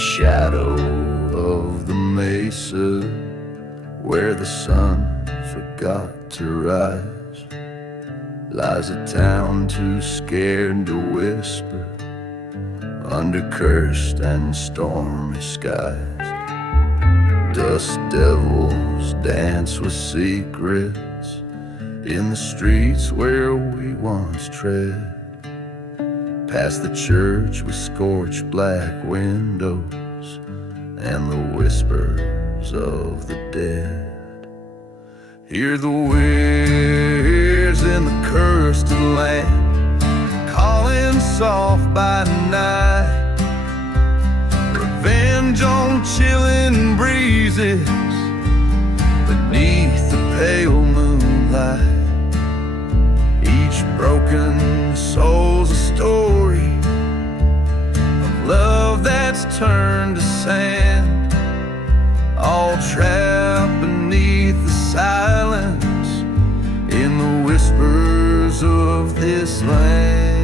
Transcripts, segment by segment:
shadow of the mesa where the sun forgot to rise lies a town too scared to whisper under cursed and stormy skies. Dust devils dance with secrets in the streets where we once tread, past the church with scorched black windows and the whispers of the dead. Hear the winds in the cursed land calling soft by night, revenge on chilling breezes beneath the pale moonlight. Each broken soul's a story of love that's turned to sand, all trapped beneath the silence in the whispers of this land.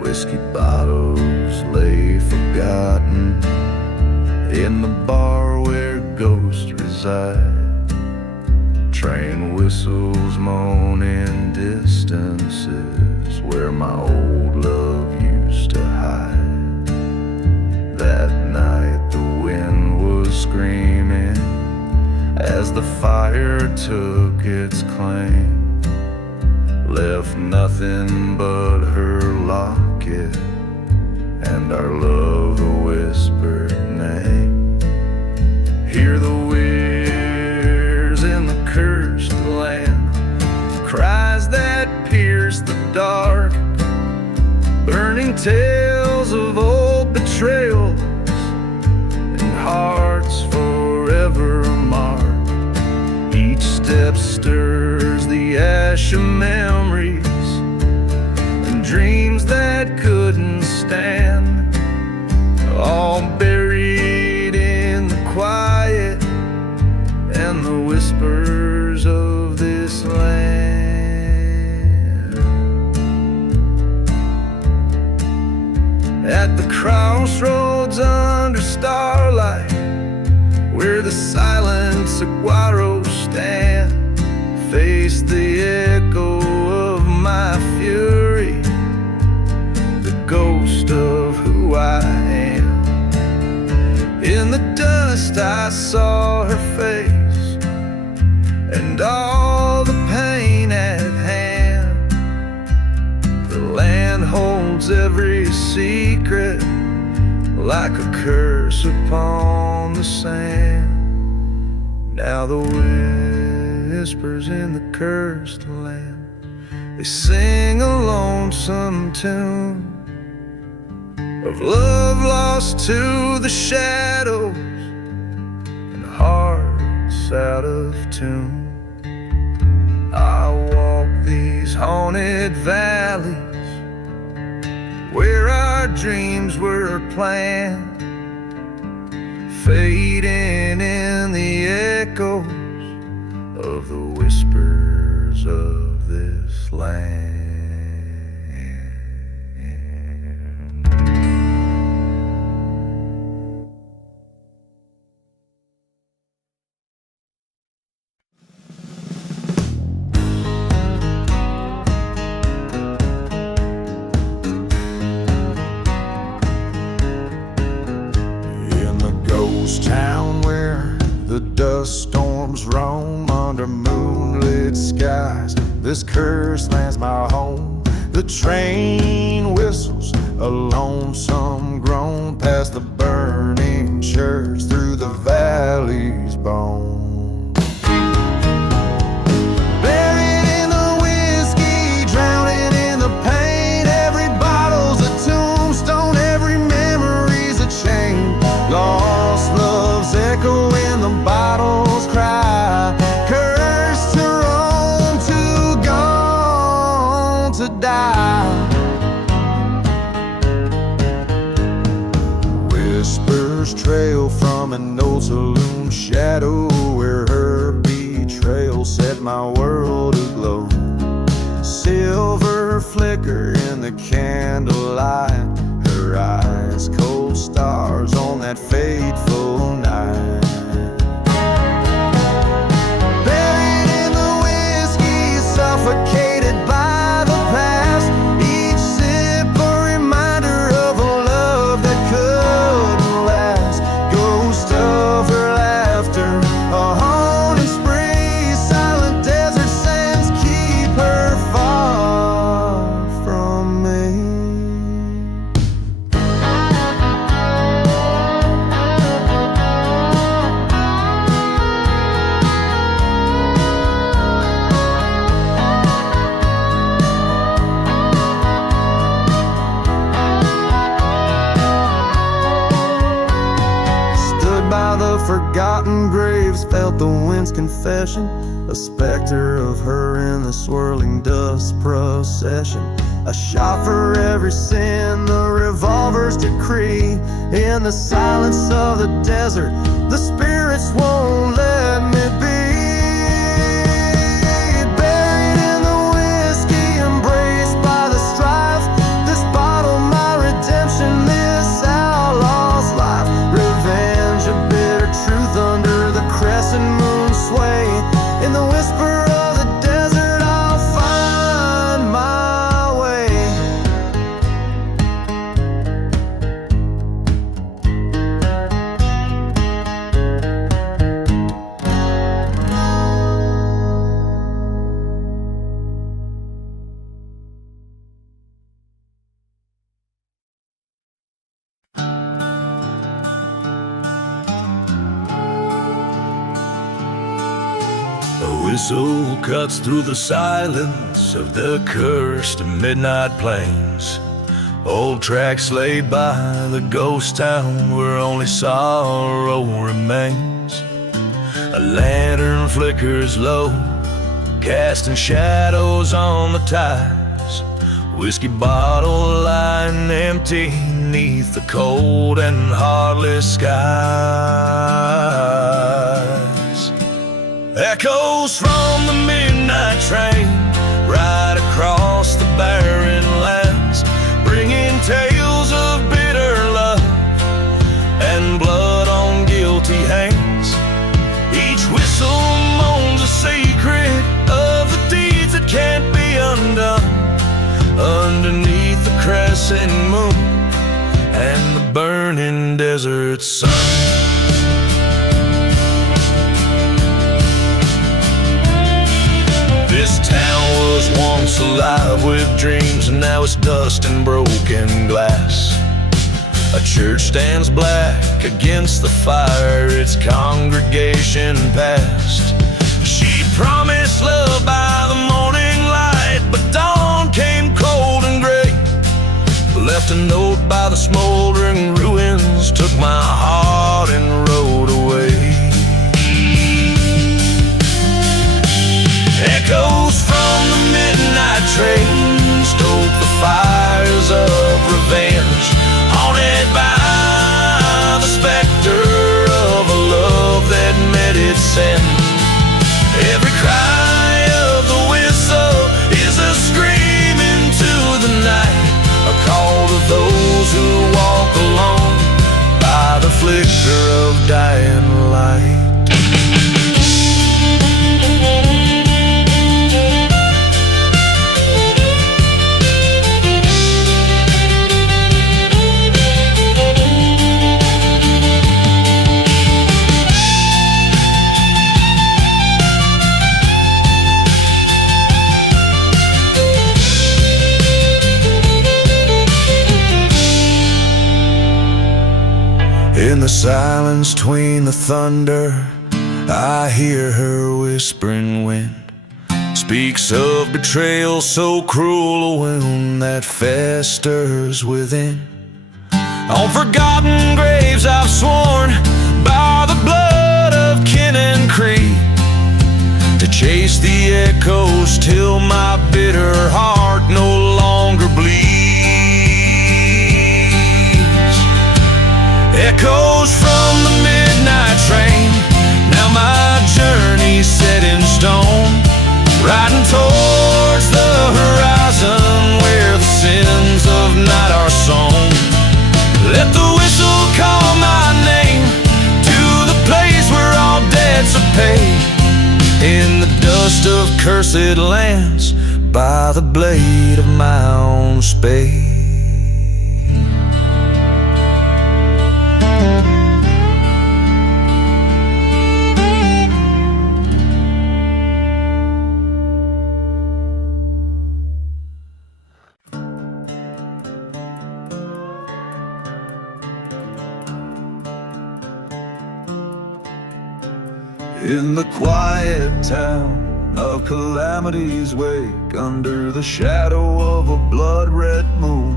Whiskey bottles lay forgotten in the bar where ghosts reside. Train whistles moan in distances where my old love used to hide. That night the wind was screaming as the fire took its claim, left nothing but her locket and our love a whispered name. Hear the weirs in the cursed land, cries that pierce the dark, burning tales of old betrayals and hearts forever marked. Each step stirs the ash of memories and dreams that couldn't stand, all buried in the quiet and the whispers of this land. At the crossroads under starlight, where the silent saguaros stand, face the echo of my fury, the ghost of who I am. In the dust I saw her face and all the pain at hand. The land holds every secret like a curse upon the sand. Now the whispers in the cursed land, they sing a lonesome tune of love lost to the shadows and hearts out of tune. I walk these haunted valleys where our dreams were planned, fading in the echoes of the whispers of this land. Town where the dust storms roam under moonlit skies, this cursed land's my home. The train whistles a lonesome groan past the burning church through the valley's bone. Buried in the whiskey, drowning in the pain, every bottle's a tombstone, every memory's a chain. Lost love's echo in the bottle's cry, cursed to roam, too gone to die. Whispers trail from an old saloon shadow where her betrayal set my world aglow. Silver flicker in the the candlelight, her eyes cold stars on that fateful night. Buried in the whiskey, suffocated by the past, each sip a reminder of a love that couldn't last. Ghost of her laughter, a haunting spree, silent desert sands keep her far from me. Stood by the forgotten graves, felt the wind's confession, a specter of her in the swirling dust procession. A shot for every sin, the revolver's decree. In the silence of the desert, the spirits won't let me be. Buried in the whiskey, embraced by the strife, this bottle my redemption, this outlaw's life. Revenge, a bitter truth under the crescent moon sway. In the whisper of the desert, I'll find my way. A whistle cuts through the silence of the cursed midnight plains. Old tracks laid by the ghost town where only sorrow remains. A lantern flickers low, casting shadows on the ties. Whiskey bottle lying empty neath the cold and heartless skies. Echoes from the midnight train right across the barren lands, bringing tales of bitter love and blood on guilty hands. Each whistle moans a secret of the deeds that can't be undone, underneath the crescent moon and the burning desert sun. This town was once alive with dreams, and now it's dust and broken glass. A church stands black against the fire, its congregation past. She promised love by the morning light, but dawn came cold and gray. Left a note by the smoldering ruins, took my heart and rode away. Echoes from the midnight train stoke the fires of revenge, haunted by the specter of a love that met its end. Every cry of the whistle is a scream into the night, a call to those who walk alone by the flicker of dying light. In the silence between the thunder, I hear her whispering wind. Speaks of betrayal so cruel, a wound that festers within. On forgotten graves I've sworn by the blood of kin and creed, to chase the echoes till my bitter heart no longer bleeds. Echoes from the midnight train, now my journey's set in stone, riding towards the horizon where the sin last of cursed lands by the blade of my own spade. In the quiet town of Calamity's wake, under the shadow of a blood-red moon,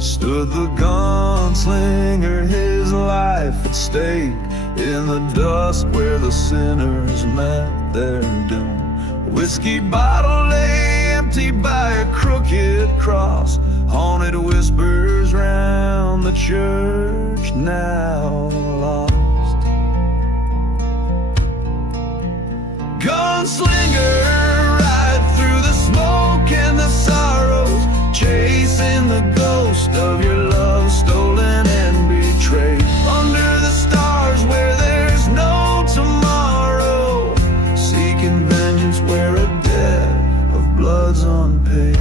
stood the gunslinger, his life at stake, in the dusk where the sinners met their doom. Whiskey bottle lay empty by a crooked cross, haunted whispers round the church now lost. Gunslinger, ride through the smoke and the sorrows, chasing the ghost of your love stolen and betrayed. Under the stars where there's no tomorrow, seeking vengeance where a debt of blood's unpaid.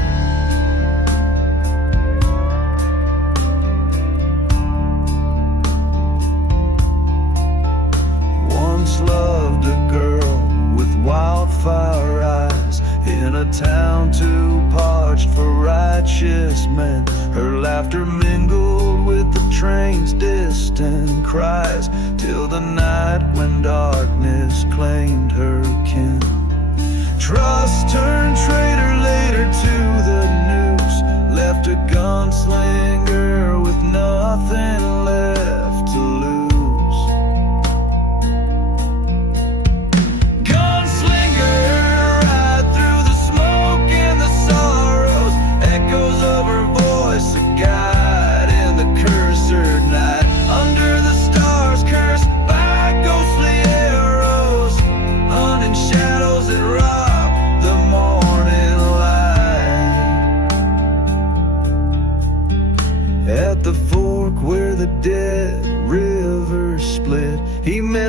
Once loved a girl with wildfire eyes, in a town too parched for righteous men. Her laughter mingled with the train's distant cries, till the night when darkness claimed her kin. Trust turned traitor later to the noose, left a gunslinger with nothing left to lose.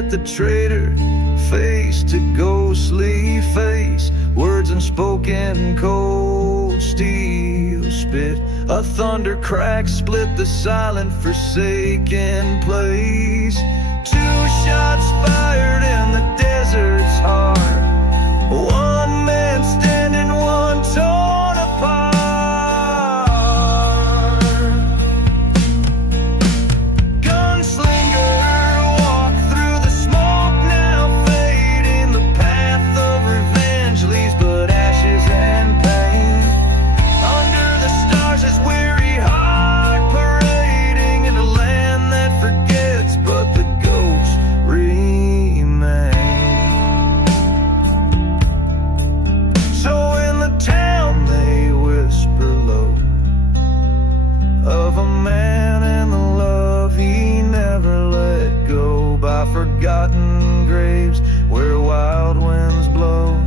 The traitor, face to ghostly face, words unspoken, cold steel spit. A thunder crack split the silent, forsaken place. Two shots fired in the desert's heart, one man standing, one torn apart. Forgotten graves where wild winds blow,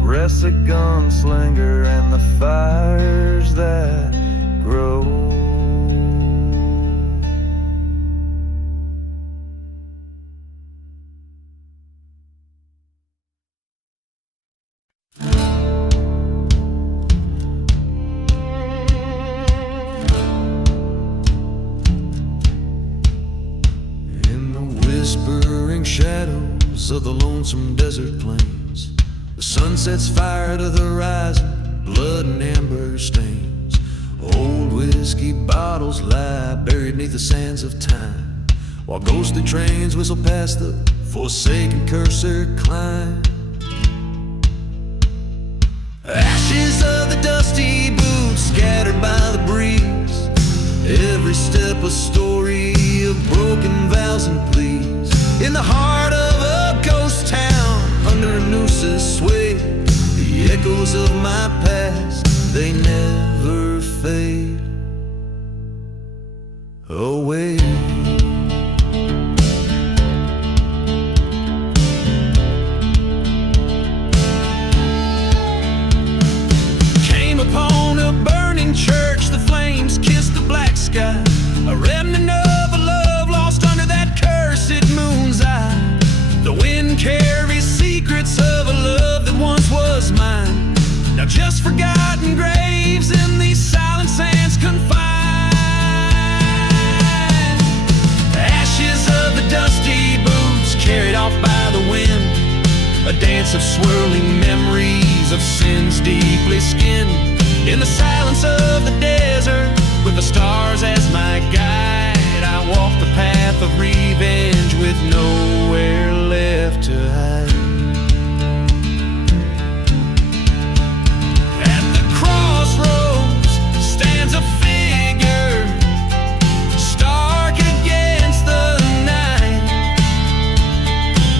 rests a gunslinger and the fires that grow. Whispering shadows of the lonesome desert plains, the sun sets fire to the horizon, blood and amber stains. Old whiskey bottles lie buried neath the sands of time, while ghostly trains whistle past the forsaken cursor climb. Ashes of the dusty boots scattered by the breeze, every step a story of broken vows and pleas. In the heart of a ghost town, under a noose's sway, the echoes of my past, they never fade away. Came upon a burning church, the flames kissed the black sky, a remnant of a love lost under that cursed moon's eye. The wind carries secrets of a love dance of swirling memories of sins deeply skinned. In the silence of the desert, with the stars as my guide, I walk the path of revenge with nowhere left to hide. At the crossroads stands a figure, stark against the night,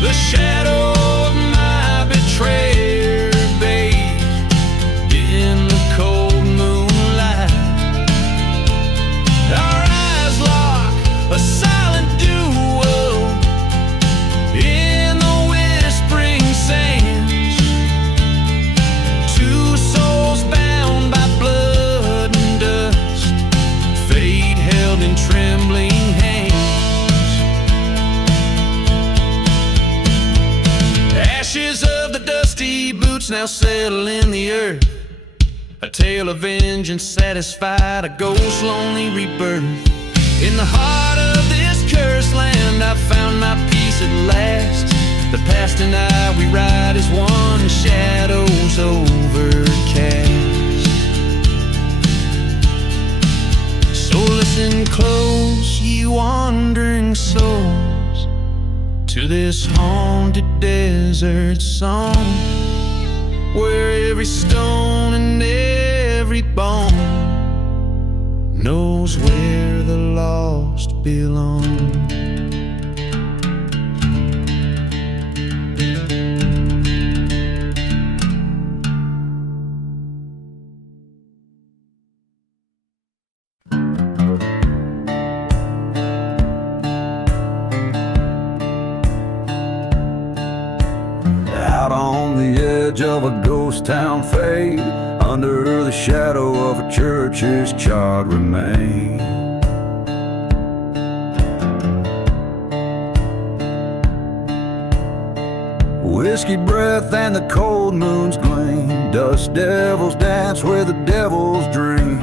the shadow of my betrayer bathed in the cold moonlight. Our eyes lock, a silent duel in the whispering sands. Two souls bound by blood and dust, fate held in trembling hands. Ashes of the dusty boots now settle in the earth. A tale of vengeance satisfied, a ghost lonely rebirth. In the heart of this cursed land, I found my peace at last. The past and I, we ride as one, shadows overcast. So listen close, ye wandering souls, to this haunted desert song, where every stone and every bone knows where the lost belong. Out on the edge of a ghost town fade, under the shadow of a church's charred remain. Whiskey breath and the cold moon's gleam, dust devils dance where the devils dream.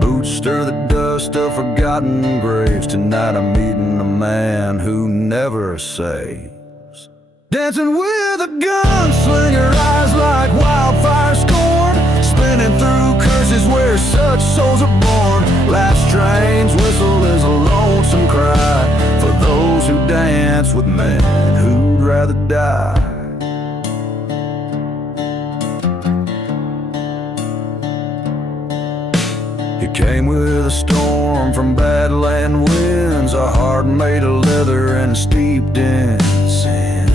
Boots stir the dust of forgotten graves. Tonight I'm meeting a man who never saves. Dancing with a gunslinger, eyes like wildfire scorn, spinning through curses where such souls are born. Last train's whistle is a lonesome cry for those who dance with men who'd rather die. He came with a storm from badland winds, a heart made of leather and steeped in sin.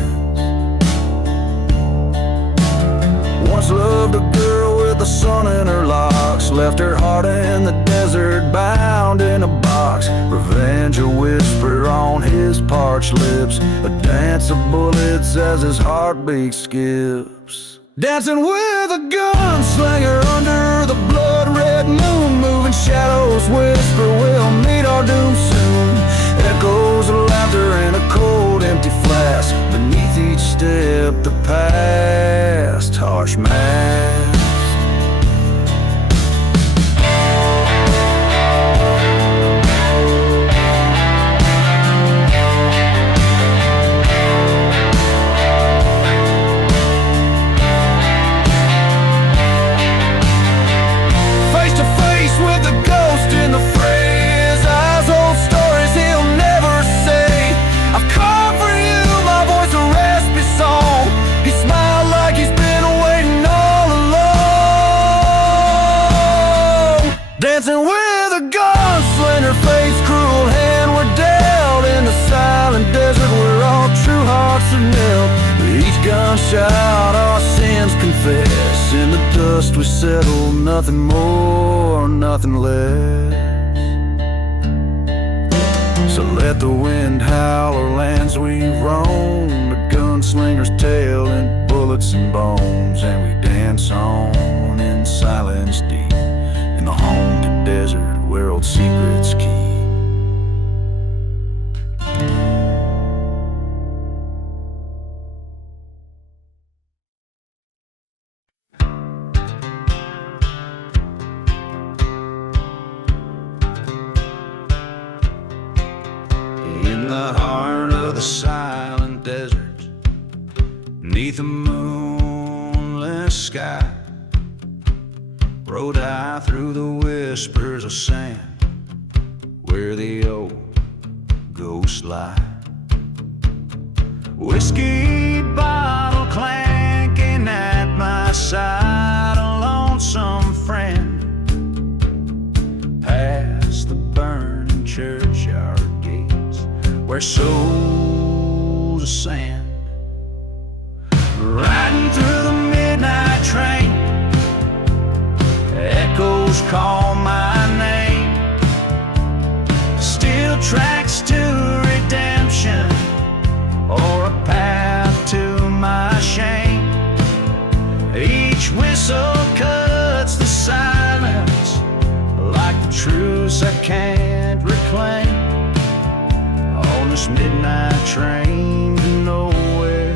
Once loved a girl with the sun in her locks, left her heart in the desert bound in a box. Revenge a whisper on his parched lips, a dance of bullets as his heartbeat skips. Dancing with a gunslinger under the blood-red moon, moving shadows whisper we'll meet our doom soon. Echoes of laughter in a cold empty flask, beneath each step the past harsh mask. Face to face with a ghost in the phrase, eyes old stories he'll never say. I've come for you, my voice a raspy song. He smiled like he's been waiting all along. Dancing with a gunslinger, fate's cruel hand we're dealt. In the silent desert where all true hearts are knelt, with each gunshot our sins confess. In the dust we settle, nothing more, nothing less. So let the wind howl o'er lands we roam, the gunslinger's tale in bullets and bones, and we dance on in silence deep, in the haunted desert where old secrets keep. In the heart of the silent desert, Beneath the moonlit sky, rode I through the whispers of sand, where the old ghosts lie. Whiskey bottle clanking at my side, a lonesome friend, past the burning churchyard gates, where souls ascend. Riding through the midnight train, echoes call my name. Steel tracks to redemption, or a path to my shame. Each whistle cuts the silence like the truths I can't reclaim. On this midnight train to nowhere,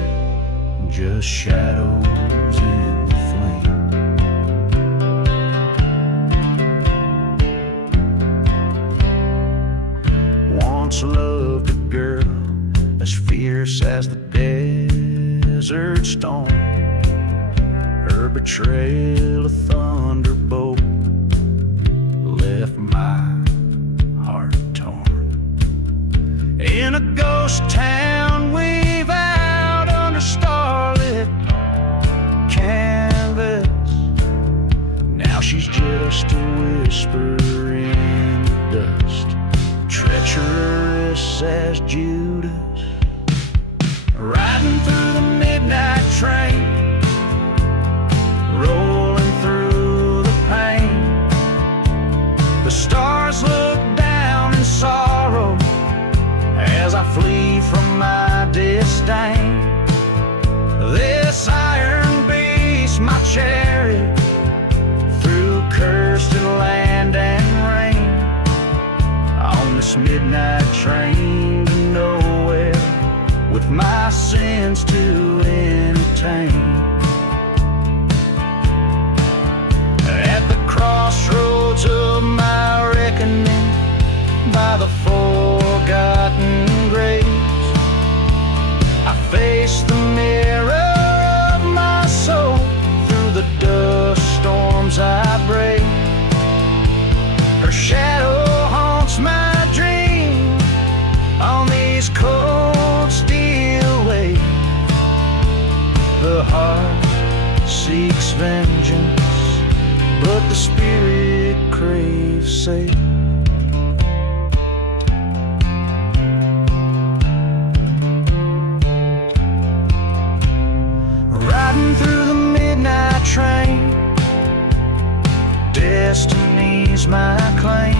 just shadows in the flame. Once loved a girl as fierce as the desert storm. Her betrayal, a thunderbolt, left my heart torn. In a ghost town we vowed under starlit canvas, now she's just a whisper in the dust, treacherous as Judas. Riding through the midnight train, rolling through the pain. The stars look down in sorrow as I flee from my disdain. This iron beast, my chariot, through cursed land and rain. On this midnight train to nowhere, with my sins to entertain. At the crossroads of my reckoning, by the forgotten graves, I face the mirror of my soul. Through the dust storms I brave, her shadow haunts my dream on these cold steel waves. The heart seeks vengeance, but the spirit craves safe. Riding through the midnight train, destiny's my claim.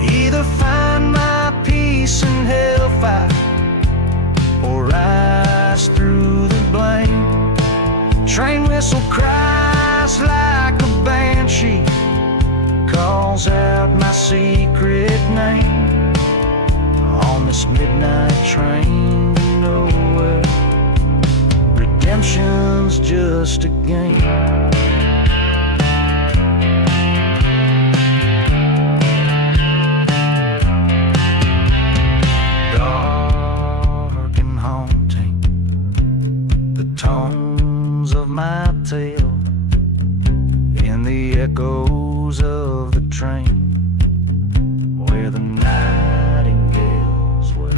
Either find my peace in hellfire, or rise through the blame. Train whistle cries like a banshee, calls out my secret name. On this midnight train to nowhere, redemption's just a game. Dark and haunting, the tones of my tale in the echoes of the train, where the nightingales wail.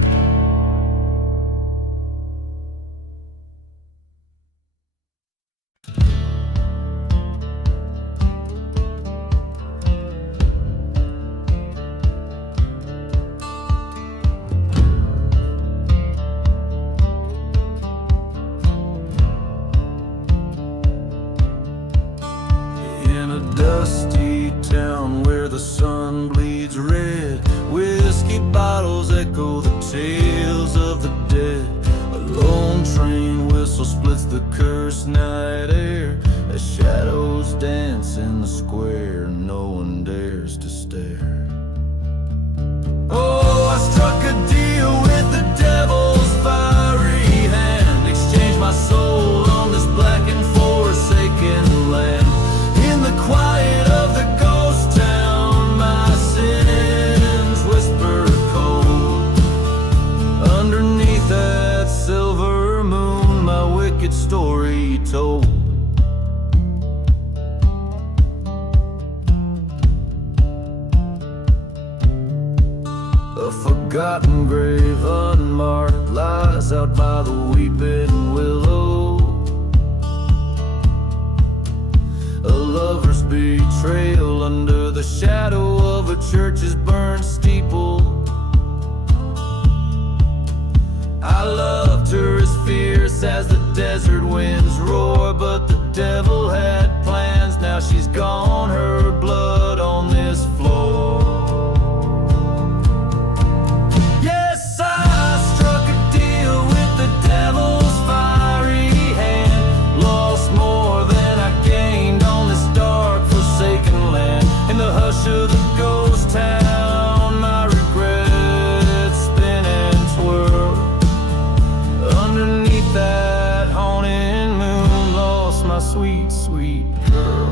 In a dusty town where the sun bleeds red, whiskey bottles echo the tales of the dead. A lone train whistle splits the cursed night air as shadows dance in the square and no one dares to stare. Oh, I struck a deal with the devil's fiery hand, exchanged my soul on this black and forsaken land. In the quiet of the ghost town, my sins whisper cold. Underneath that silver moon, my wicked story he told. A forgotten grave unmarked lies out by the weeping willow. A lover's betrayal under the shadow of a church's burned steeple. I loved her as fierce as the desert winds roar, but the devil had plans, now she's gone, her blood on this floor. Yes, I struck a deal with the devil's fiery hand, lost more than I gained on this dark forsaken land. In the hush of the ghost town, my regrets spin and twirl. Underneath that haunted moon, lost my sweet, sweet girl.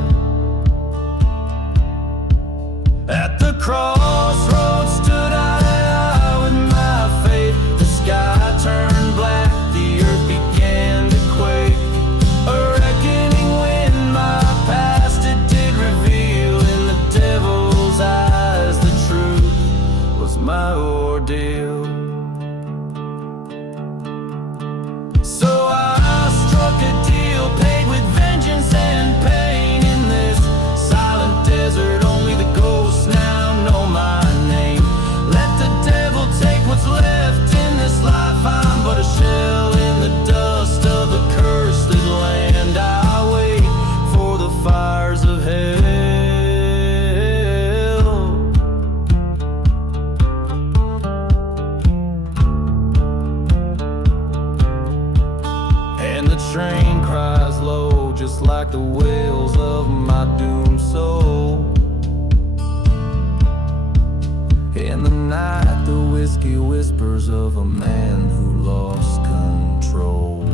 At the crossroads stood I with my fate. The sky turned black, the earth began to quake. A reckoning when my past it did reveal. In the devil's eyes the truth was my ordeal. So I struck a deal, paid with vengeance and pain. In this silent desert, only the ghosts now know my name. Let the devil take what's left in this life, I'm but a shell in the dust of the cursed land. I wait for the fires of hell. And the train cries low, just like the wails of my doomed soul. In the night, the whiskey whispers of a man who lost control.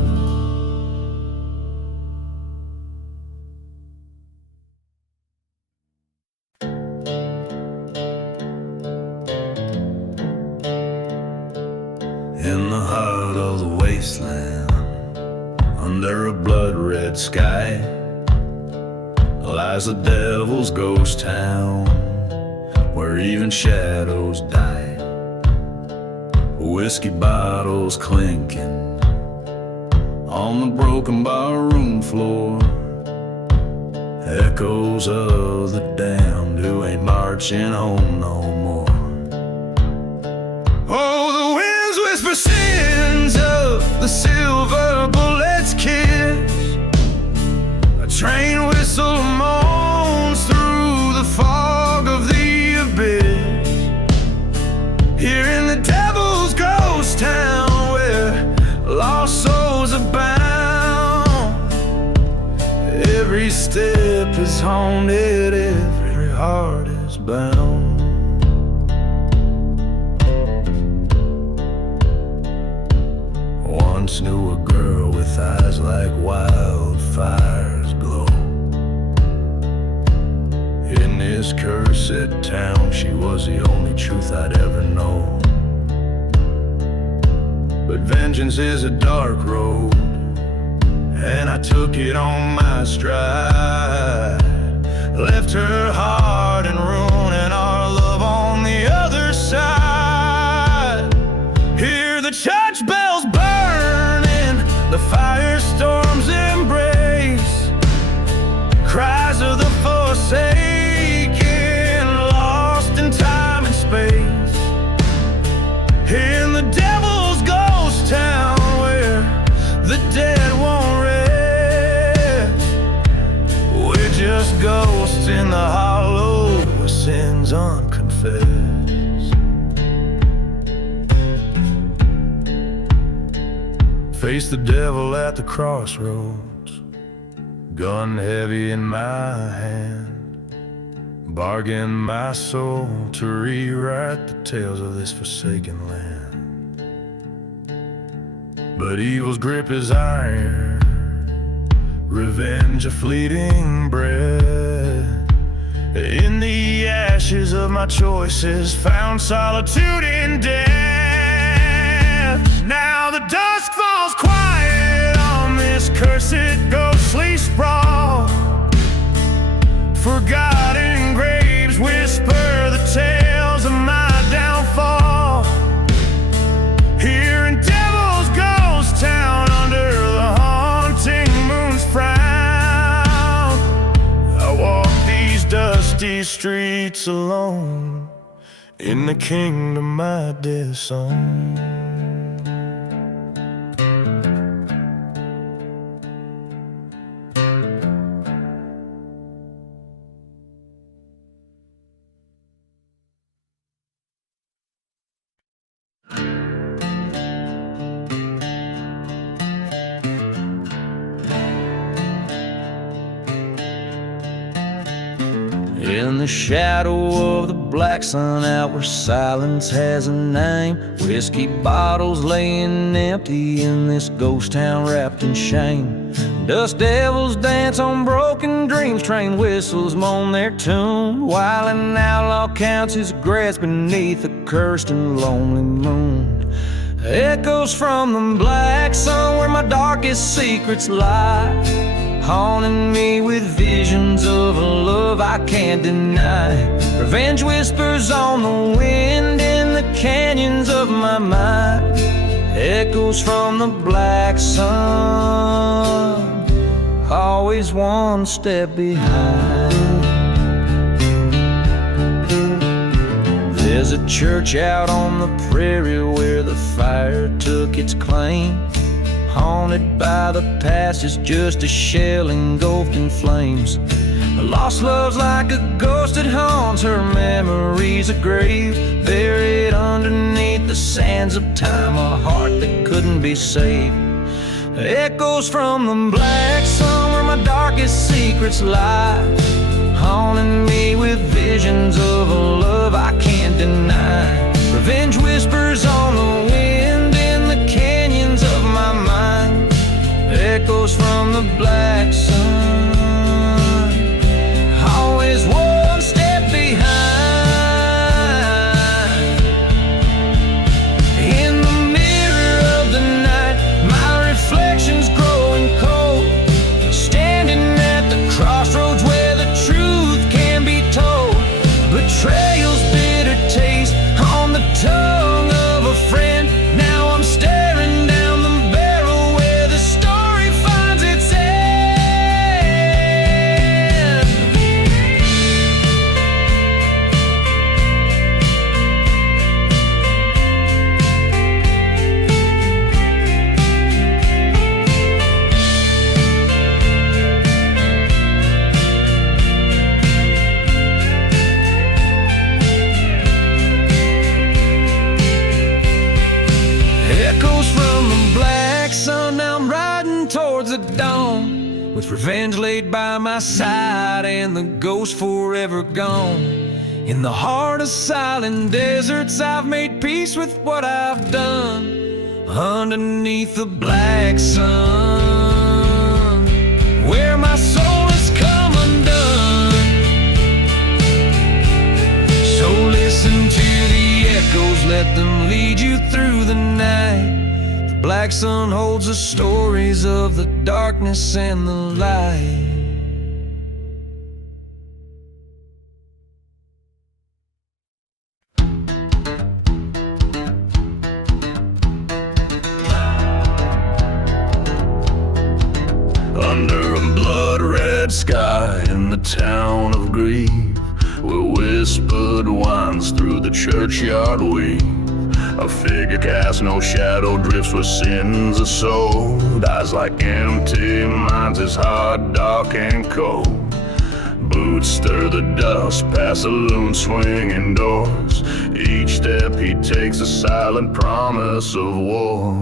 In the heart of the wasteland, under a blood-red sky, lies the devil's ghost town, where even shadows die. Whiskey bottles clinking on the broken barroom floor, echoes of the damned who ain't marching home no more. Oh, the winds whisper sins of the silver bullet's kiss. A train whistle moans through the fog of the abyss. Here in the devil's ghost town, where lost souls abound, every step is haunted, every heart is bound. Once knew a girl with eyes like wildfires glow. In this cursed town, she was the only truth I'd ever know. But vengeance is a dark road, and I took it on my stride. Left her heart in ruin and our love on the other side. Hear the church bells burning, the firestorm's embrace, cries of the forsaken, lost in time and space. In the devil's ghost town, where the dead won't rest, we're just ghosts in the hollow with sins unconfessed. Face the devil at the crossroads, gun heavy in my hand, bargain my soul to rewrite the tales of this forsaken land. But evil's grip is iron, revenge a fleeting breath. In the ashes of my choices, found solitude in death. Now the dusk falls quiet on this streets alone, in the kingdom I disown. In the shadow of the black sun, out where silence has a name, whiskey bottles laying empty in this ghost town wrapped in shame. Dust devils dance on broken dreams, train whistles moan their tune, while an outlaw counts his grass beneath a cursed and lonely moon. Echoes from the black sun where my darkest secrets lie, haunting me with visions of a love I can't deny. Revenge whispers on the wind in the canyons of my mind. Echoes from the black sun, always one step behind. There's a church out on the prairie where the fire took its claim, haunted by the past, is just a shell engulfed in flames. A lost love's like a ghost that haunts her memories, a grave buried underneath the sands of time, a heart that couldn't be saved. Echoes from the black sun where my darkest secrets lie, haunting me with visions of a love I can't deny. Revenge whispers on the wind in the canyons of my mind. Echoes from the black sun, always one step behind. In the mirror of the night, my reflection's growing cold, standing at the crossroads where the truth can be told. Betrayal's bitter taste on the tongue of a friend. Now I'm staring down the barrel where the story finds its end. Echoes from the black sun, now I'm riding towards the dawn, with revenge laid by my side and the ghost forever gone. In the heart of silent deserts, I've made peace with what I've done. Underneath the black sun, where my soul has come undone. So listen to the echoes, let them lead you through the night. The black sun holds the stories of the darkness and the light. Under a blood-red sky in the town of grief, where whispered winds through the churchyard weave, a figure casts no shadow, drifts where sins are sold. Eyes like empty minds, his heart dark and cold. Boots stir the dust past saloon swinging doors. Each step he takes a silent promise of war.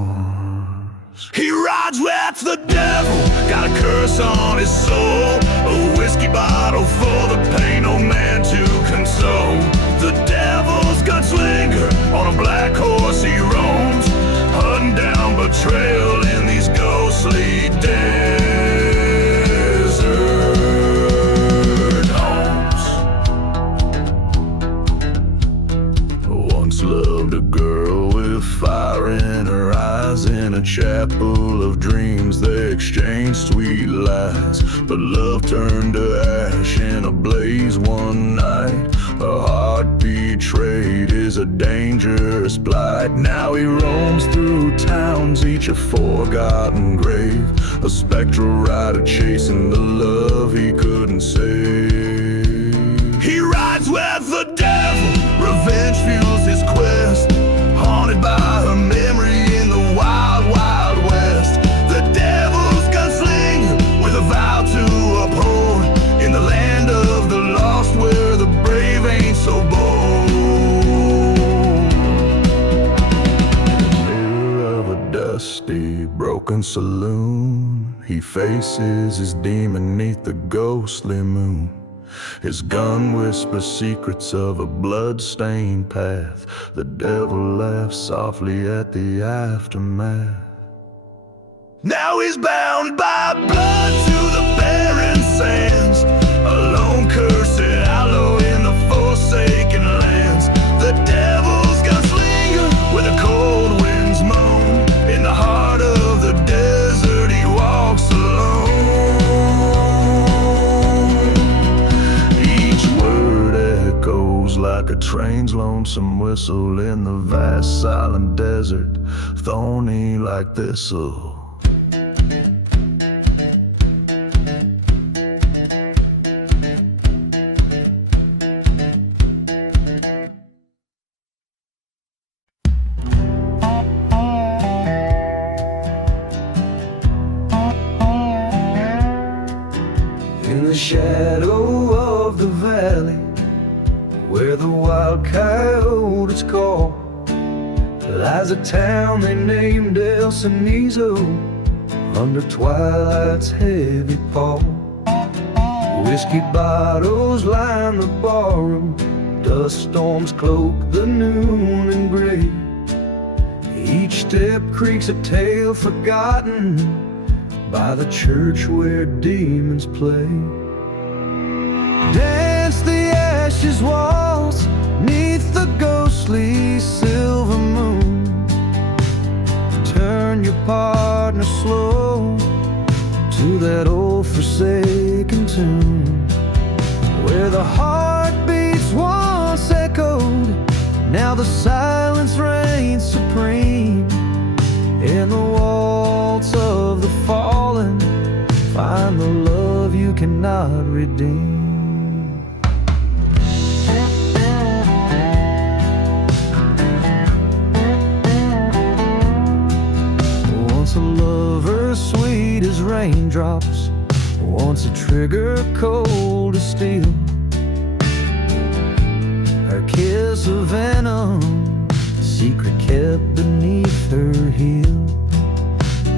He rides with the devil, got a curse on his soul, a whiskey bottle for the pain no man to console. The devil's gunslinger, on a black horse he roams, hunting down betrayal in these ghostly desert homes. Once loved a girl with fire in her eyes, in a chapel of dreams they exchanged sweet lies, but love turned to ash in a blaze one night. A heart betrayed is a dangerous blight. Now he roams through towns, each a forgotten grave, a spectral rider chasing the love he couldn't save. He rides lands where the devil revenge fuels his quest, haunted by her memory in the wild, wild west. The devil's gunslinger with a vow to uphold, in the land of the lost where the brave ain't so bold. Mirror of a dusty, broken saloon, he faces his demon neath the ghostly moon. His gun whispers secrets of a blood-stained path. The devil laughs softly at the aftermath. Now he's bound by blood to the barren sands, a lone cursed outlaw in the forsaken lands. The devil's gunslinger where the cold winds moan, in the heart of the desert he walks alone. Like a train's lonesome whistle in the vast silent desert, thorny like thistle. In the shadow of the valley, where the wild coyotes call, lies a town they named El Cenizo, under twilight's heavy pall. Whiskey bottles line the barroom, dust storms cloak the noon and gray. Each step creaks a tale forgotten by the church where demons play. Dance the ashes waltz neath the ghostly silver moon. Turn your partner slow to that old forsaken tune, where the heartbeats once echoed, now the silence reigns supreme. In the waltz of the fallen, find the love you cannot redeem. Once a lover sweet as raindrops, once a trigger cold as steel, her kiss of venom, secret kept beneath her heel.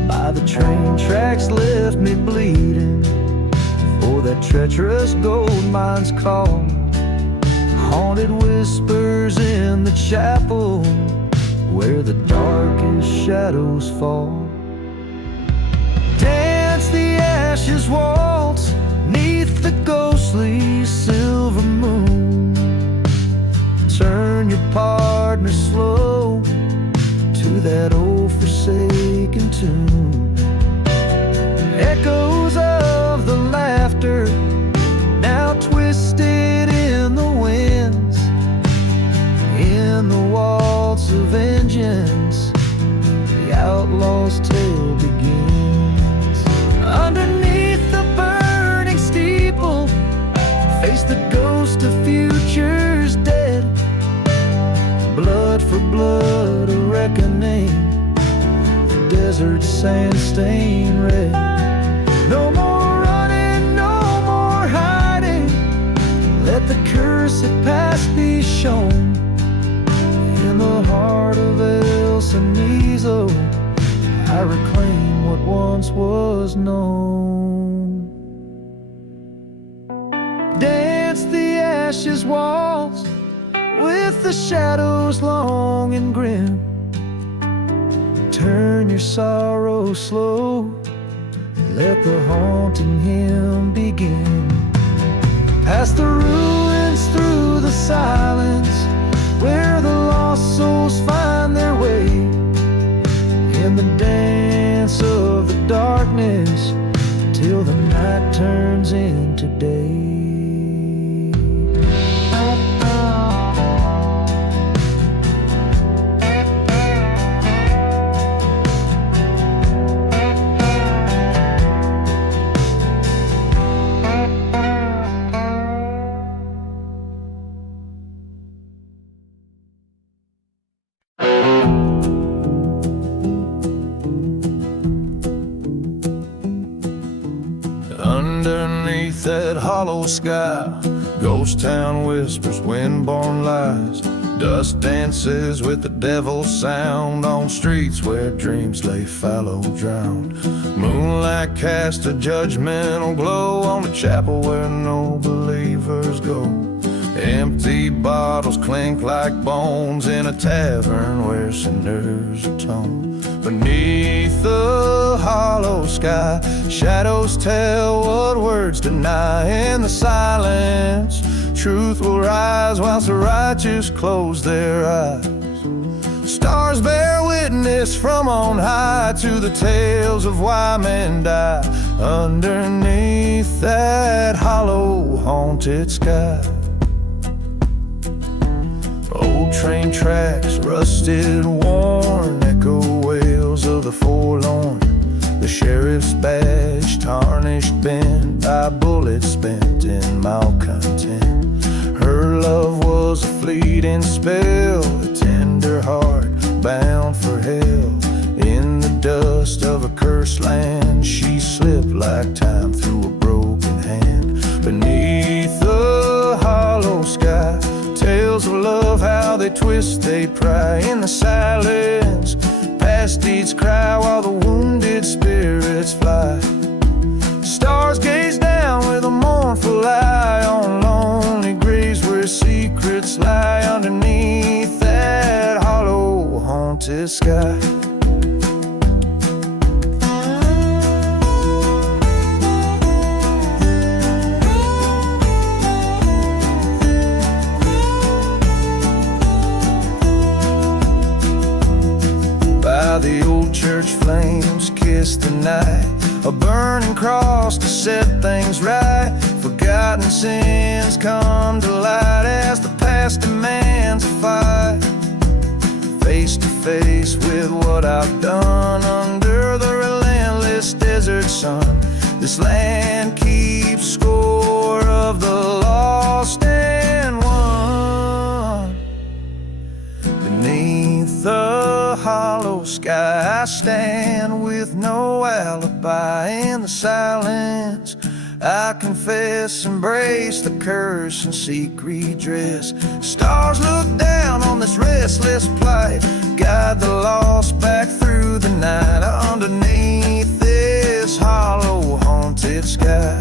By the train tracks left me bleeding, for that treacherous gold mine's call. Haunted whispers in the chapel, where the darkest shadows fall. Dance the ashes waltz neath the ghostly silver moon. Turn your partner slow to that old forsaken tune. Echoes of the laughter now twisted in the winds. In the waltz of vengeance, the outlaw's tale begins. Underneath the burning steeple, face the ghost of futures dead. Blood for blood, a reckoning, the desert sand stained red. No more running, no more hiding, let the cursed past be shown. In the heart of El Cenizo, I reclaim what once was known. Dance the ashes waltz with the shadows long and grim. Turn your sorrow slow, let the haunting hymn begin. Past the ruins, through the silence, where the lost souls find their way. In the dance of the darkness, till the night turns into day. that hollow sky. Ghost town whispers, wind-born lies. Dust dances with the devil's sound on streets where dreams lay fallow drowned. Moonlight casts a judgmental glow on the chapel where no believers go. Empty bottles clink like bones in a tavern where sinners atone. Beneath the hollow sky, shadows tell what words deny. In the silence, truth will rise whilst the righteous close their eyes. Stars bear witness from on high to the tales of why men die underneath that hollow, haunted sky. Old train tracks, rusted, worn, echo wails of the forlorn. The sheriff's badge, tarnished, bent by bullets spent in malcontent. Her love was a fleeting spell, a tender heart bound for hell. In the dust of a cursed land, she slipped like time through a broken hand. Beneath the hollow sky, tales of love, how they twist, they pry. In the silence, past deeds cry while the wounded spirits fly. Stars gaze down with a mournful eye on lonely graves where secrets lie underneath that hollow, haunted sky. The old church flames kiss the night, a burning cross to set things right. Forgotten sins come to light as the past demands a fight. Face to face with what I've done under the relentless desert sun. This land keeps score of the lost and won. Beneath the hollow sky, I stand with no alibi. In the silence, I confess, embrace the curse and seek redress. Stars look down on this restless plight, guide the lost back through the night. Underneath this hollow, haunted sky,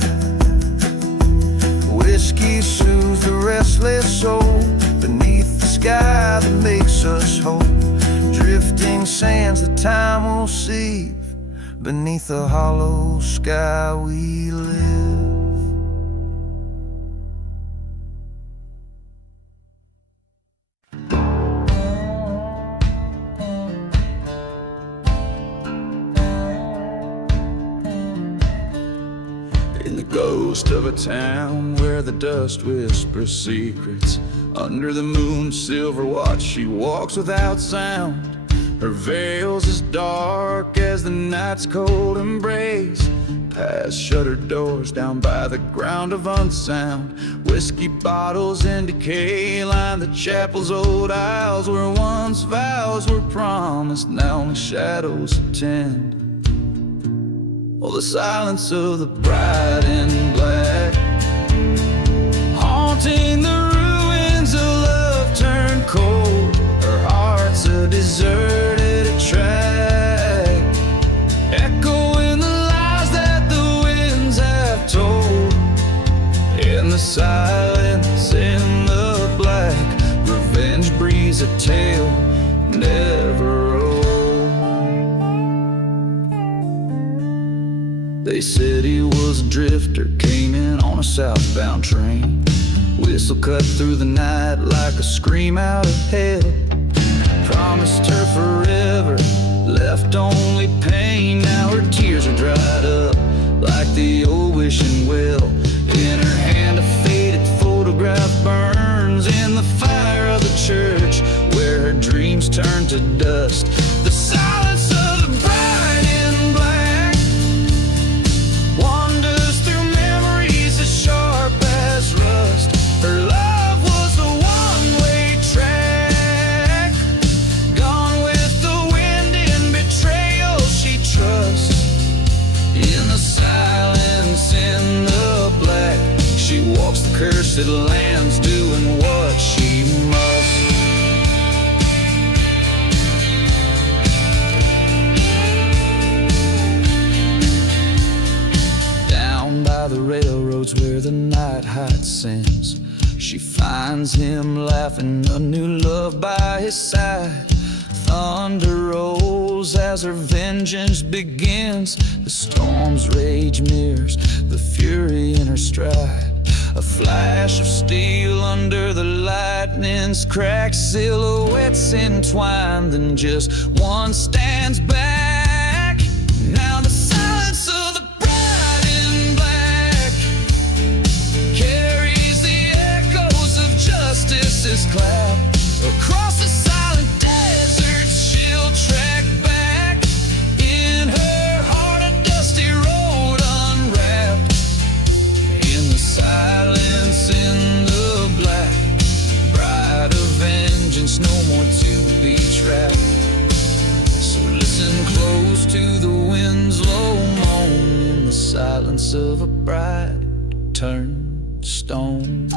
whiskey soothes the restless soul. Beneath the sky that makes us whole, drifting sands that time will sieve. Beneath the hollow sky we live. In the ghost of a town where the dust whispers secrets, under the moon's silver watch she walks without sound. Her veil's as dark as the night's cold embrace. Past shuttered doors down by the ground of unsound. Whiskey bottles in decay line the chapel's old aisles, where once vows were promised, now only shadows attend. Oh, the silence of the bride in black, haunting the ruins of love turned cold. Her heart's a deserted track, echoing the lies that the winds have told. In the silence, in the black, revenge breathes a tale never old. They said he was a drifter, came in on a southbound train. Whistle cut through the night like a scream out of hell. Promised her forever, left only pain. Now her tears are dried up like the old wishing well. In her hand a faded photograph burns in the fire of the church where her dreams turn to dust. The silence of the bride in black wanders through memories as sharp as rust. Her love was a one-way track, gone with the wind in betrayal she trusts. In the silence, in the black, walks the cursed lands, doing what she must. Down by the railroads where the night hide sings, she finds him laughing, a new love by his side. Thunder rolls as her vengeance begins. The storm's rage mirrors the fury in her stride. A flash of steel under the lightning's cracked, silhouettes entwined, then just one stands back. Now the silence of the bride in black carries the echoes of justice's clap across the silent desert. She'll track back in her heart, a dusty road unwrapped. In the silence, in the black, bride of vengeance, no more to be trapped. So listen close to the wind's low moan, in the silence of a bride turned to stone.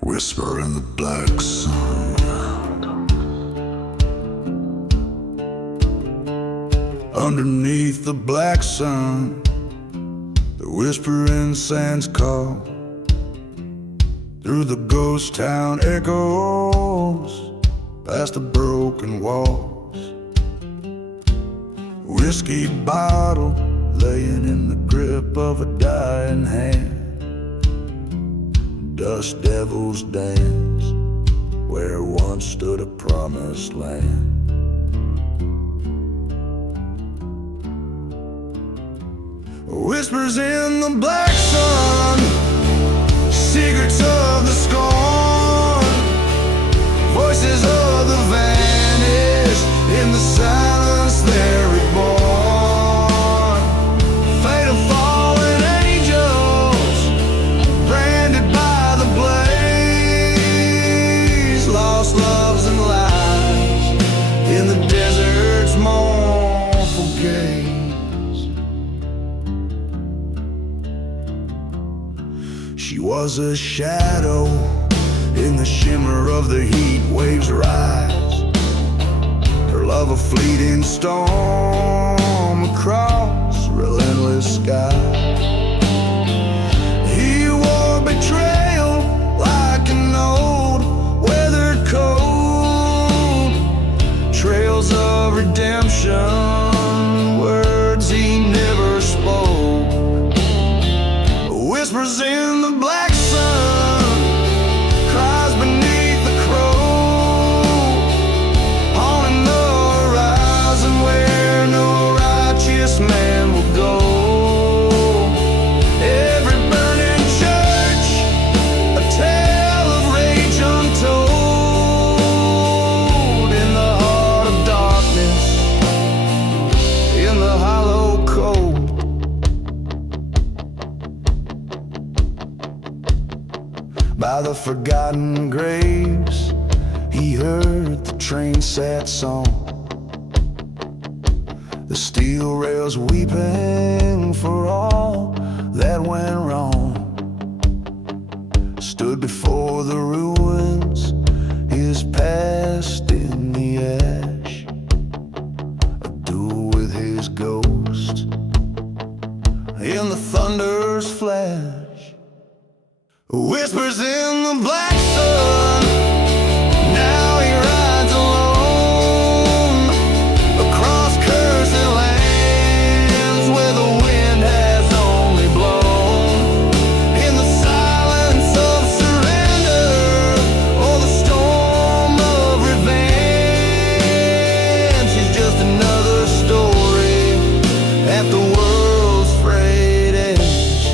Whisper in the black sun, underneath the black sun, the whispering sands call through the ghost town echoes, past the broken walls. Whiskey bottle laying in the grip of a dying hand. Dust devils dance where once stood a promised land. Whispers in the black sun, secrets of the scorn, voices of the vanished, in the silence they're reborn. Fate of fallen angels, branded by the blaze, lost loves and lives in the desert's mournful gaze. She was a shadow in the shimmer of the heat waves rise. Her love a fleeting storm across relentless sky. He wore betrayal like an old weathered coat, trails of redemption, words he never spoke. Whispers in the black sun, cries beneath the crow, haunting the horizon where no righteous man will go. Every burning church, a tale of rage untold, in the heart of darkness, in the hollow cold. By the forgotten graves, he heard the train sad song, the steel rails weeping for all that went wrong. Stood before the ruins, his past in the ash, a duel with his ghost in the thunder's flash. Whispers in the black sun, now he rides alone across cursed lands where the wind has only blown. In the silence of surrender or the storm of revenge, he's just another story at the world's frayed edge.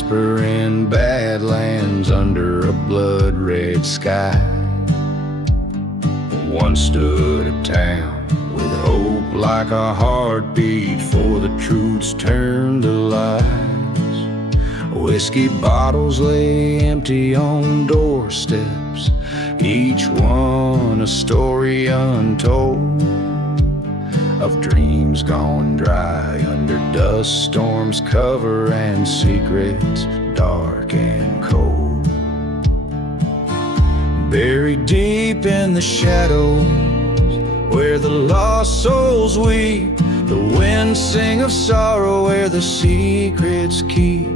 whispering badlands under a blood-red sky. Once stood a town with hope like a heartbeat, for the truth's turned to lies. Whiskey bottles lay empty on doorsteps, each one a story untold, of dreams gone dry under dust storms' cover and secrets dark and cold. Buried deep in the shadows, where the lost souls weep, the winds sing of sorrow where the secrets keep.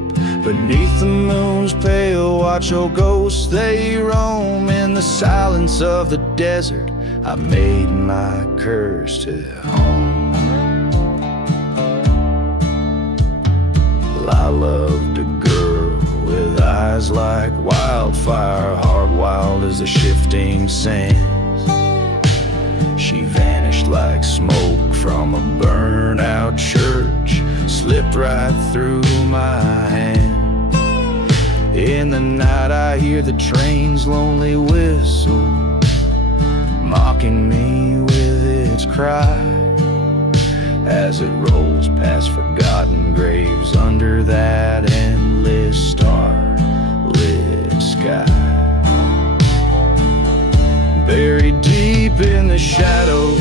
Beneath the moon's pale watch, oh ghosts they roam. In the silence of the desert I made my curse to home. Well, I loved a girl with eyes like wildfire, heart wild as the shifting sands. She vanished like smoke from a burnt-out church, slipped right through my hand. In the night I hear the train's lonely whistle, mocking me with its cry, as it rolls past forgotten graves under that endless star-lit sky. Buried deep in the shadows,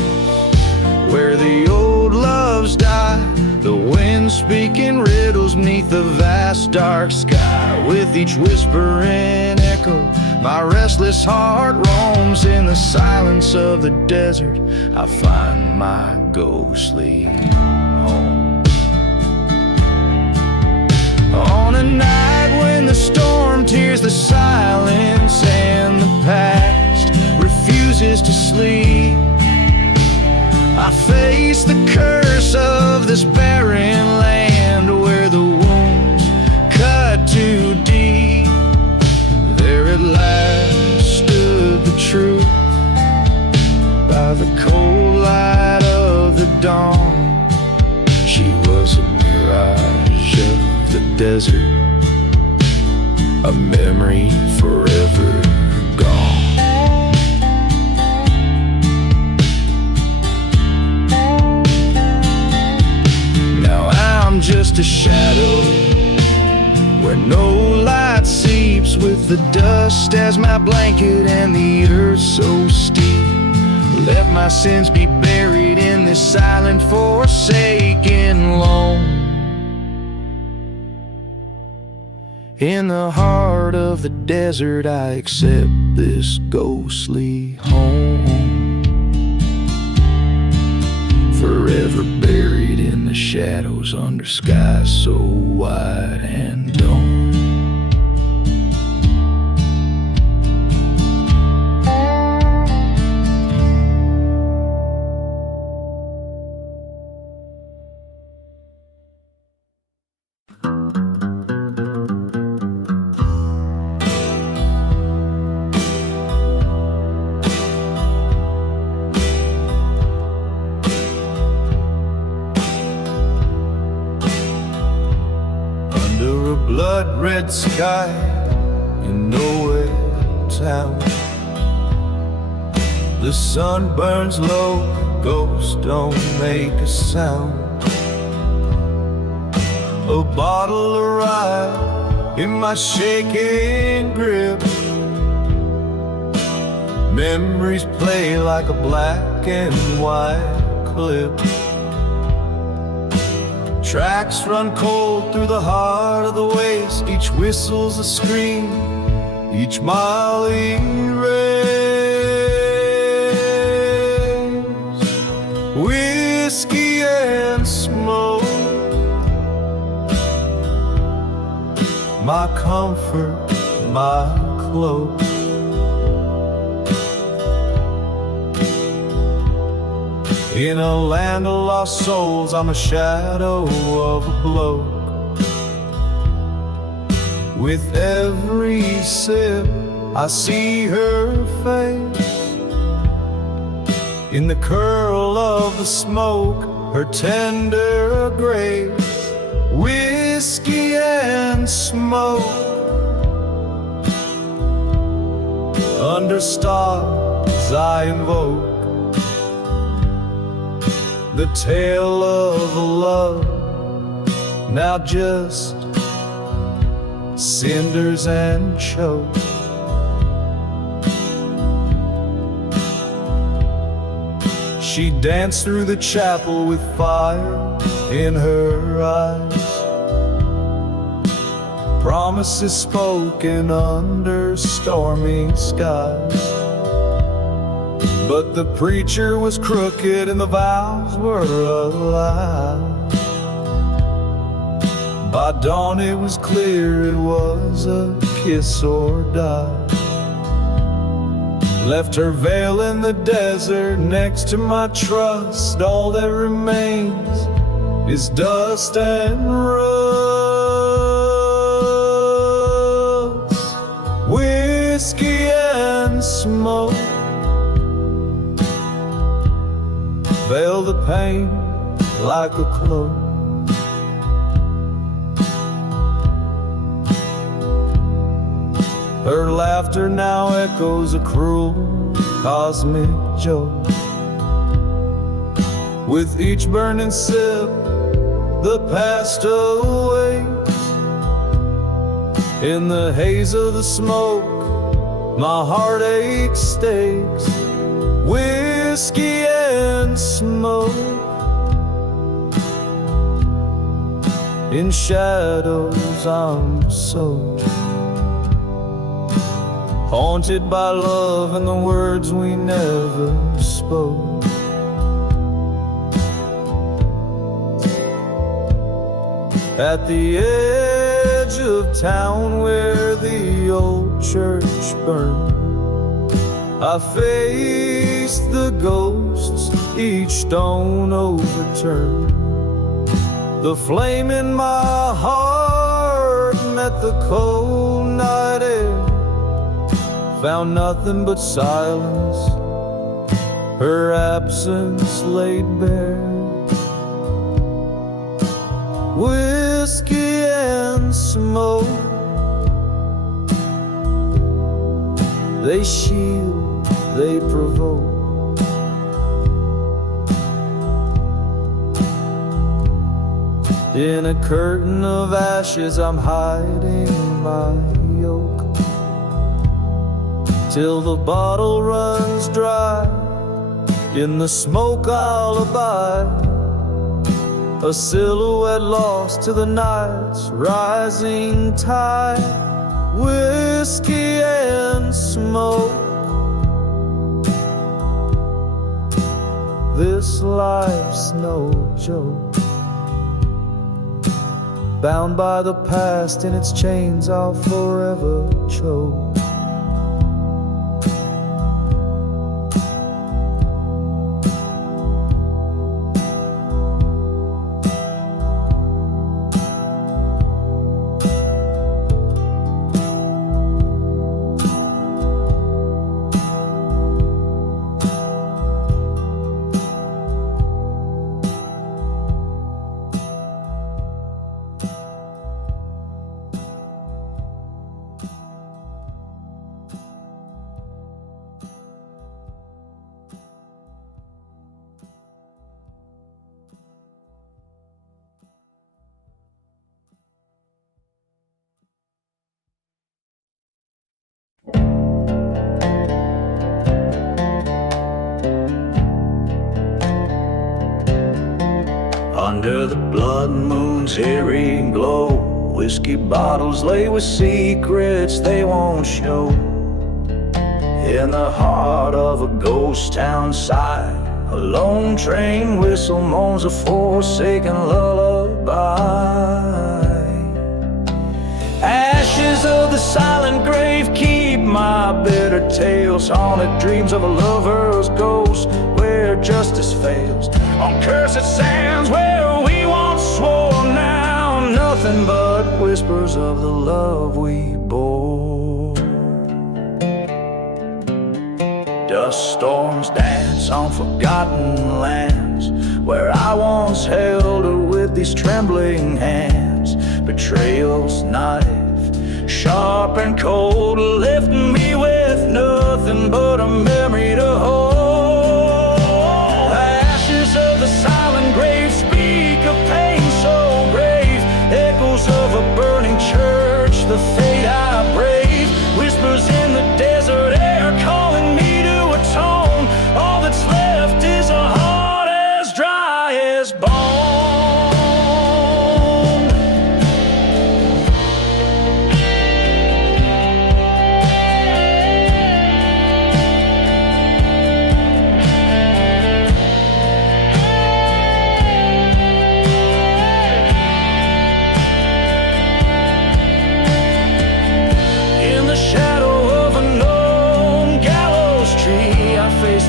where the old loves die, the wind speaking riddles neath the vast dark sky. With each whispering echo, my restless heart roams. In the silence of the desert I find my ghostly home. On a night when the storm tears the silence and the past refuses to sleep, I face the curse of this barren land, where the wounds cut too deep. There at last stood the truth, by the cold light of the dawn. She was a mirage of the desert, a memory forever gone. I'm just a shadow, where no light seeps, with the dust as my blanket and the earth so steep. Let my sins be buried in this silent forsaken lone. In the heart of the desert I accept this ghostly home, forever buried in the shadows under skies so wide and dome. Blood-red sky in nowhere town, the sun burns low, ghosts don't make a sound. A bottle of rye in my shaking grip, memories play like a black and white clip. Tracks run cold through the heart of the waste, each whistle's a scream, each mile erased. Whiskey and smoke, my comfort, my cloak. In a land of lost souls, I'm a shadow of a bloke. With every sip, I see her face. In the curl of the smoke, her tender grace. Whiskey whiskey and smoke. Under stars I invoke the tale of a love now just cinders and choke. She danced through the chapel with fire in her eyes, promises spoken under stormy skies. But the preacher was crooked and the vows were a lie. By dawn it was clear it was a kiss or die. Left her veil in the desert next to my trust. All that remains is dust and rust. Whiskey and smoke veil the pain like a cloak. Her laughter now echoes a cruel cosmic joke. With each burning sip, the past awaits. In the haze of the smoke, my heartache stakes. Whiskey and smoke, in shadows I'm soaked, haunted by love and the words we never spoke. At the edge of town where the old church burned, I faced the ghosts, each stone overturned. The flame in my heart met the cold night air, found nothing but silence, her absence laid bare. Whiskey and smoke, they shield, they provoke. In a curtain of ashes I'm hiding my yoke, till the bottle runs dry. In the smoke I'll abide, a silhouette lost to the night's rising tide. Whiskey and smoke, this life's no joke. Bound by the past, in its chains I'll forever choke. Under the blood moon's eerie glow, whiskey bottles lay with secrets they won't show. In the heart of a ghost town side, a lone train whistle moans a forsaken lullaby. Ashes of the silent grave keep my bitter tales, haunted dreams of a lover's ghost where justice fails. On cursed sands where we once swore, now nothing but whispers of the love we bore. Dust storms dance on forgotten lands, where I once held her with these trembling hands. betrayal's knife, sharp and cold, left me with nothing but a memory to hold. Ashes of the silent grave speak of pain so brave, echoes of a burning church, the fate I brave, whispers in the desert air calling me to atone. All that's left is a heart as dry as bone.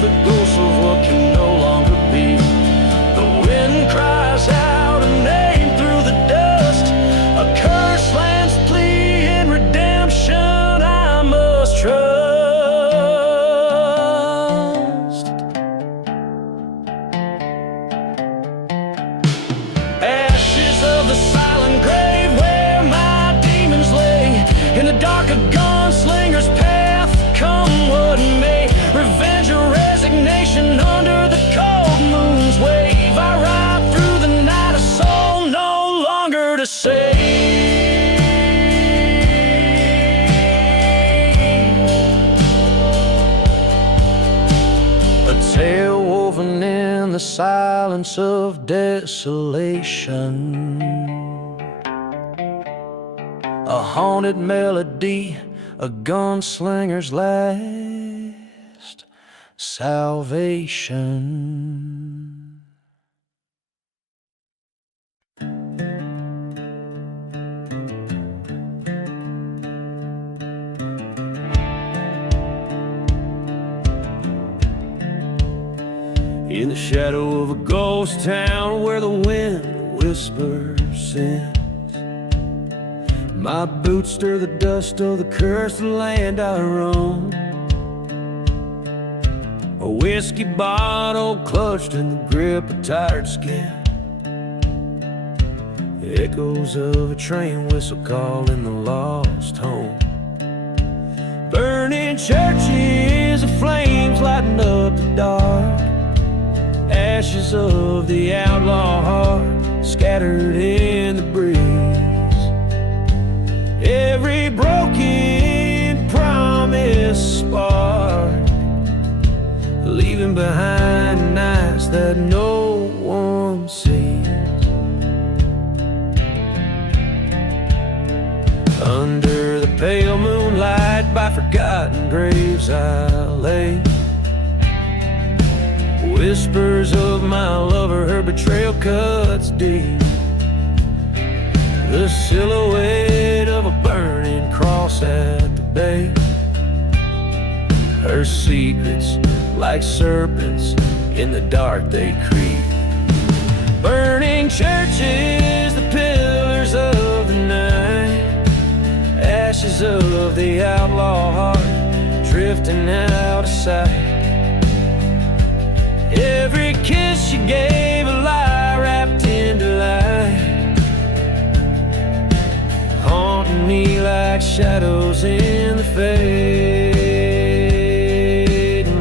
The ghost of what can no longer be. The wind cries out a name through the dust, a curse lands plea in redemption I must trust. Ashes of the silent grave where my demons lay, in the dark a gunslinger's path, come what may. Revenge or resignation under the cold moon's wave, I ride through the night, a soul no longer to save. A tale woven in the silence of desolation, a haunted melody, a gunslinger's last salvation. In the shadow of a ghost town where the wind whispers sins, my boots stir the dust of the cursed land I roam. A whiskey bottle clutched in the grip of tired skin, echoes of a train whistle calling the lost home. Burning churches of flames lighting up the dark, ashes of the outlaw heart scattered in the breeze. Every broken promise sparked, leaving behind nights that no one sees. Under the pale moonlight by forgotten graves I lay, whispers of my lover, her betrayal cuts deep. The silhouette of a burning cross at the base, her secrets like serpents in the dark they creep. Burning churches, the pillars of the night, ashes of the outlaw heart drifting out of sight. Every kiss you gave, a lie wrapped in delight, haunting me like shadows in the fading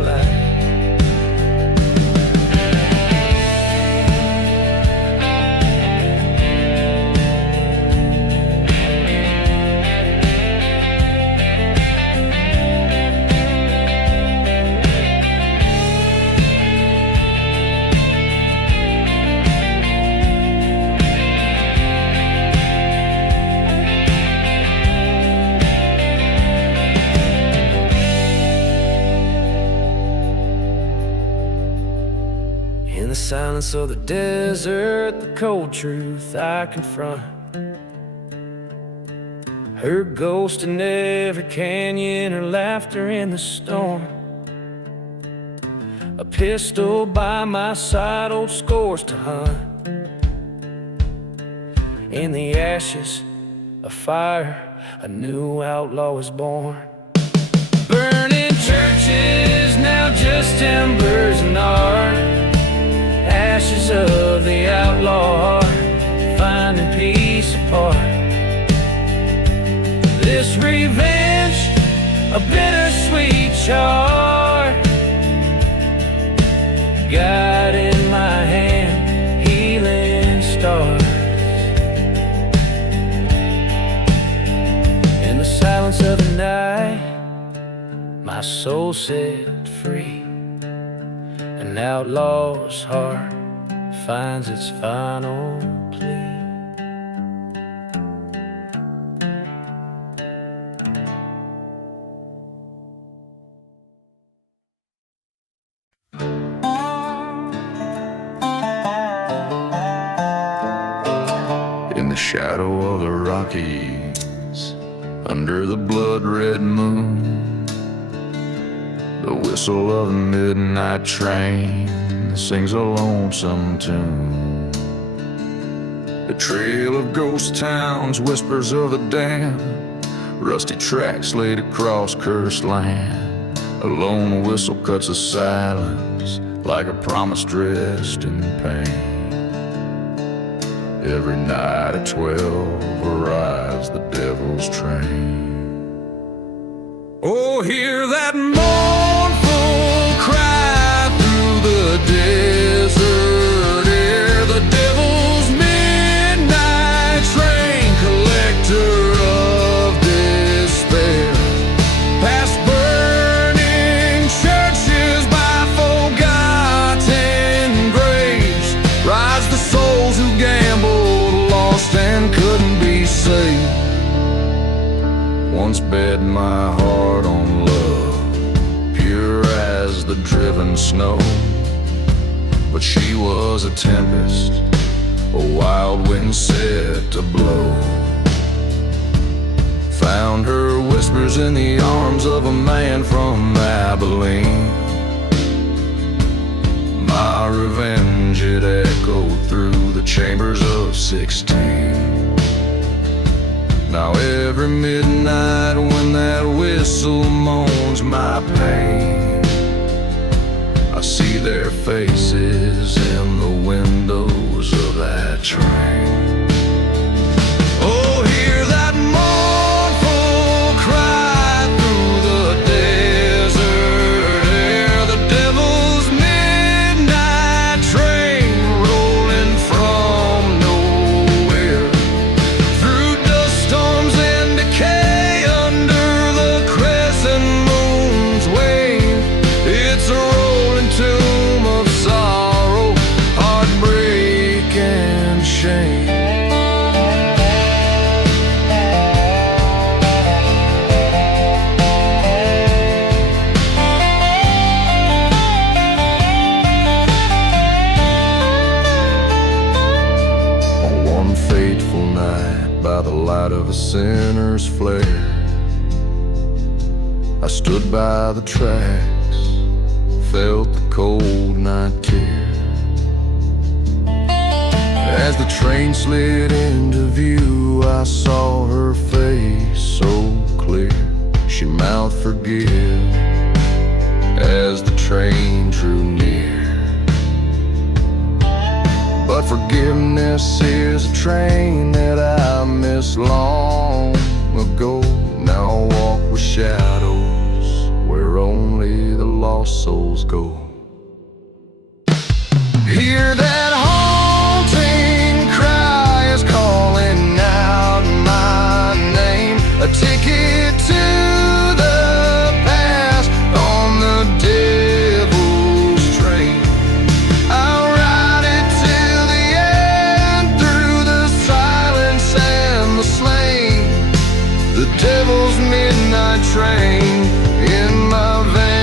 light. In the silence of the desert, the cold truth I confront, her ghost in every canyon, her laughter in the storm. A pistol by my side, old scores to hunt. In the ashes of fire, a new outlaw was born. Burning churches, now just embers and art, ashes of the outlaw heart, finding peace apart. a bittersweet chart, guiding my hand, healing stars. In the silence of the night, my soul set free. An outlaw's heart finds its final plea. In the shadow of the Rockies, under the blood-red moon, the whistle of the midnight train sings a lonesome tune. The trail of ghost towns, whispers of the damned, rusty tracks laid across cursed land. A lone whistle cuts the silence like a promise dressed in pain. Every night at 12 arrives the devil's train. Oh, hear that mournful cry through the desert air. The devil's midnight train, collector of despair. Past burning churches, by forgotten graves, rise the souls who gambled, lost and couldn't be saved. Once bed my heart on love, pure as the driven snow. But she was a tempest, a wild wind set to blow. Found her whispers in the arms of a man from Abilene. My revenge, it echoed through the chambers of 16. Now every midnight when that whistle moans my pain, I see their faces in the windows of that train. Oh, hear that mournful cry through the desert air. The devil's midnight train rolling from nowhere, through dust storms and decay, under the crescent moon's wave. It's a rolling tomb of sorrow, heartbreak and shame. On one fateful night, by the light of a sinner's flare, I stood by the tracks, felt the cold night tear. As the train slid into view, I saw her face so clear. She mouthed forgive as the train drew near. But forgiveness is a train that I missed long ago. Now I walk with shadows where only the lost souls go. Hear that haunting cry is calling out my name. A ticket to the past on the devil's train. I'll ride it till the end, through the silence and the slain. The devil's midnight train in my veins.